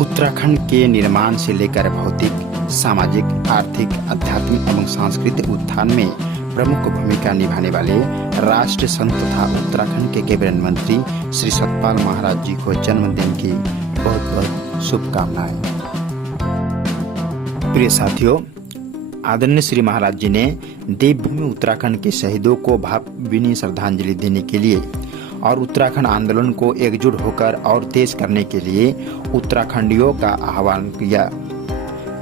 उत्तराखंड के निर्माण से लेकर भौतिक, सामाजिक, आर्थिक, आध्यात्मिक एवं सांस्कृतिक उत्थान में प्रमुख भूमिका निभाने वाले राष्ट्र संत तथा उत्तराखंड के कैबिनेट मंत्री श्री सतपाल महाराज जी को जन्मदिन की बहुत बहुत शुभकामनाएं। प्रिय साथियों, आदरणीय श्री महाराज जी ने देवभूमि उत्तराखंड के शहीदों को भावभीनी श्रद्धांजलि देने के लिए और उत्तराखंड आंदोलन को एकजुट होकर और तेज करने के लिए उत्तराखंडियों का आह्वान किया।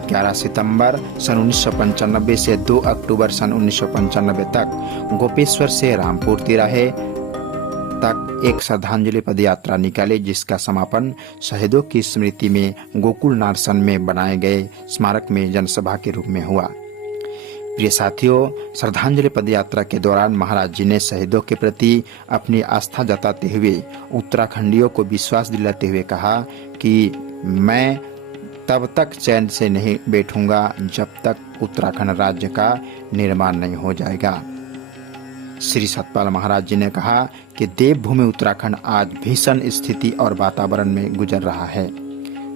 11 सितंबर सन 1995 से 2 अक्टूबर सन 1995 तक गोपेश्वर से रामपुर तिराहे तक एक श्रद्धांजलि पद यात्रा निकाले, जिसका समापन शहीदों की स्मृति में गोकुल नारसन में बनाए गए स्मारक में जनसभा के रूप में हुआ। प्रिय साथियों, श्रद्धांजलि पदयात्रा के दौरान महाराज जी ने शहीदों के प्रति अपनी आस्था जताते हुए उत्तराखंडियों को विश्वास दिलाते हुए कहा कि मैं तब तक चैन से नहीं बैठूंगा जब तक उत्तराखंड राज्य का निर्माण नहीं हो जाएगा। श्री सतपाल महाराज जी ने कहा कि देवभूमि उत्तराखंड आज भीषण स्थिति और वातावरण में गुजर रहा है।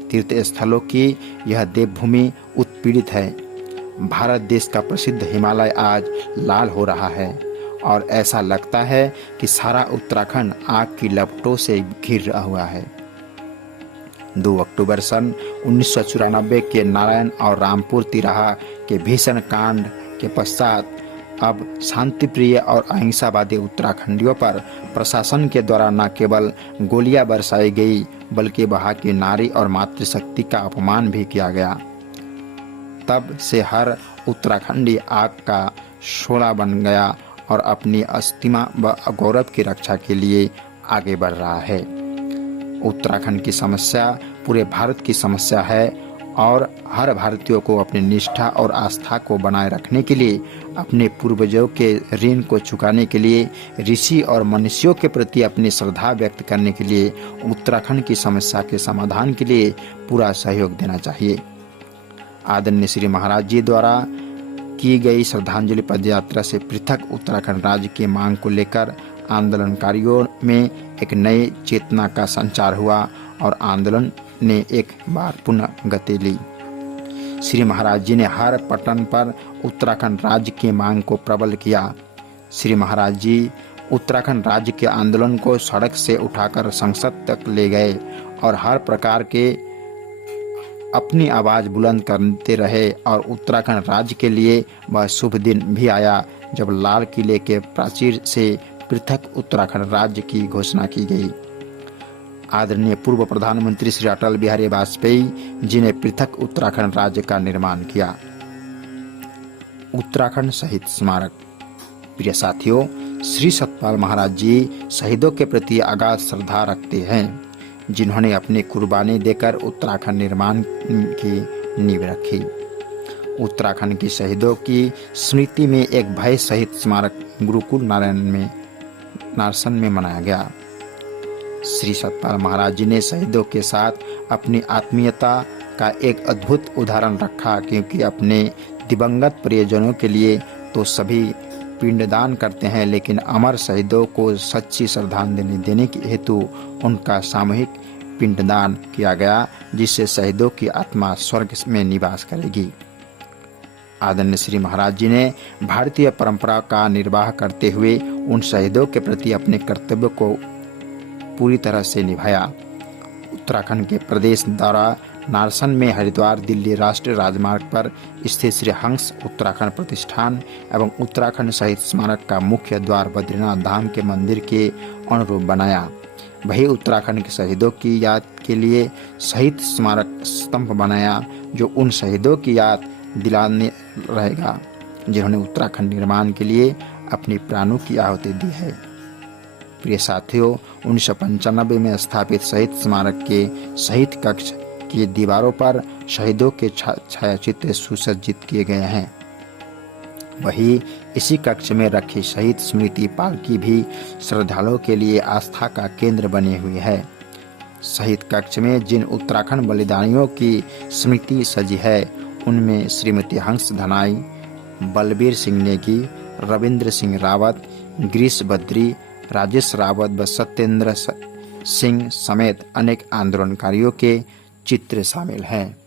तीर्थ स्थलों की यह देवभूमि उत्पीड़ित है। भारत देश का प्रसिद्ध हिमालय आज लाल हो रहा है और ऐसा लगता है कि सारा उत्तराखंड आग की लपटों से घिर रहा हुआ है। 2 अक्टूबर सन 1994 के नारायण और रामपुर तिराहा के भीषण कांड के पश्चात अब शांतिप्रिय और अहिंसावादी उत्तराखंडियों पर प्रशासन के द्वारा न केवल गोलियां बरसाई गई बल्कि वहां की नारी और मातृशक्ति का अपमान भी किया गया। तब से हर उत्तराखंडी आग का शोला बन गया और अपनी अस्तिमा व गौरव की रक्षा के लिए आगे बढ़ रहा है। उत्तराखंड की समस्या पूरे भारत की समस्या है और हर भारतीय को अपनी निष्ठा और आस्था को बनाए रखने के लिए, अपने पूर्वजों के ऋण को चुकाने के लिए, ऋषि और मनुष्यों के प्रति अपनी श्रद्धा व्यक्त करने के लिए, उत्तराखंड की समस्या के समाधान के लिए पूरा सहयोग देना चाहिए। आदरणीय श्री महाराज जी द्वारा की गई श्रद्धांजलि पदयात्रा से पृथक उत्तराखंड राज्य की मांग को लेकर आंदोलनकारियों में एक नई चेतना का संचार हुआ और आंदोलन ने एक बार पुनः गति ली। श्री महाराज जी ने हर पटन पर उत्तराखंड राज्य की मांग को प्रबल किया। श्री महाराज जी उत्तराखंड राज्य के आंदोलन को सड़क से उठाकर संसद तक ले गए और हर प्रकार के अपनी आवाज बुलंद करते रहे और उत्तराखंड राज्य के लिए वह शुभ दिन भी आया जब लाल किले के प्राचीर से पृथक उत्तराखंड राज्य की घोषणा की गई। आदरणीय पूर्व प्रधानमंत्री श्री अटल बिहारी वाजपेयी जी ने पृथक उत्तराखंड राज्य का निर्माण किया। उत्तराखंड शहीद स्मारक। प्रिय साथियों, श्री सतपाल महाराज जी शहीदों के प्रति अगाध श्रद्धा रखते हैं, जिन्होंने अपनी कुर्बानी देकर उत्तराखंड निर्माण की नींव रखी। उत्तराखंड के शहीदों की स्मृति में एक भय सहित स्मारक गुरुकुल नारसन में मनाया गया। श्री सतपाल महाराज जी ने शहीदों के साथ अपनी आत्मीयता का एक अद्भुत उदाहरण रखा, क्योंकि अपने दिवंगत प्रियजनों के लिए तो सभी पिंडदान करते हैं, लेकिन अमर शहीदों को सच्ची श्रद्धांजलि देने के हेतु उनका सामूहिक पिंडदान किया गया, जिससे शहीदों की आत्मा स्वर्ग में निवास करेगी। आदरणीय श्री महाराज जी ने भारतीय परंपरा का निर्वाह करते हुए उन शहीदों के प्रति अपने कर्तव्य को पूरी तरह से निभाया। उत्तराखंड के प्रदेश द्वारा नारसन में हरिद्वार दिल्ली राष्ट्रीय राजमार्ग पर स्थित श्री हंस उत्तराखंड प्रतिष्ठान एवं उत्तराखंड शहीद स्मारक का मुख्य द्वार बद्रीनाथ धाम के मंदिर के अनुरूप बनाया। वही उत्तराखंड के शहीदों की याद के लिए शहीद स्मारक स्तंभ बनाया, जो उन शहीदों की याद दिलाने रहेगा जिन्होंने उत्तराखंड निर्माण के लिए अपनी प्राणों की आहुति दी है। प्रिय साथियों, 1995 में स्थापित शहीद स्मारक के शहीद कक्ष की दीवारों पर शहीदों के छायाचित्र सुसज्जित किए गए हैं। वही इसी कक्ष में रखी शहीद स्मृति पालकी भी श्रद्धालुओं के लिए आस्था का केंद्र बनी हुई है। शहीद कक्ष में जिन उत्तराखंड बलिदानियों की स्मृति सजी है, उनमें श्रीमती हंस धनाई, बलबीर सिंह नेगी, रविंद्र सिंह रावत, गिरीश बद्री, राजेश रावत व सत्येंद्र सिंह समेत अनेक आंदोलनकारियों के चित्र शामिल हैं।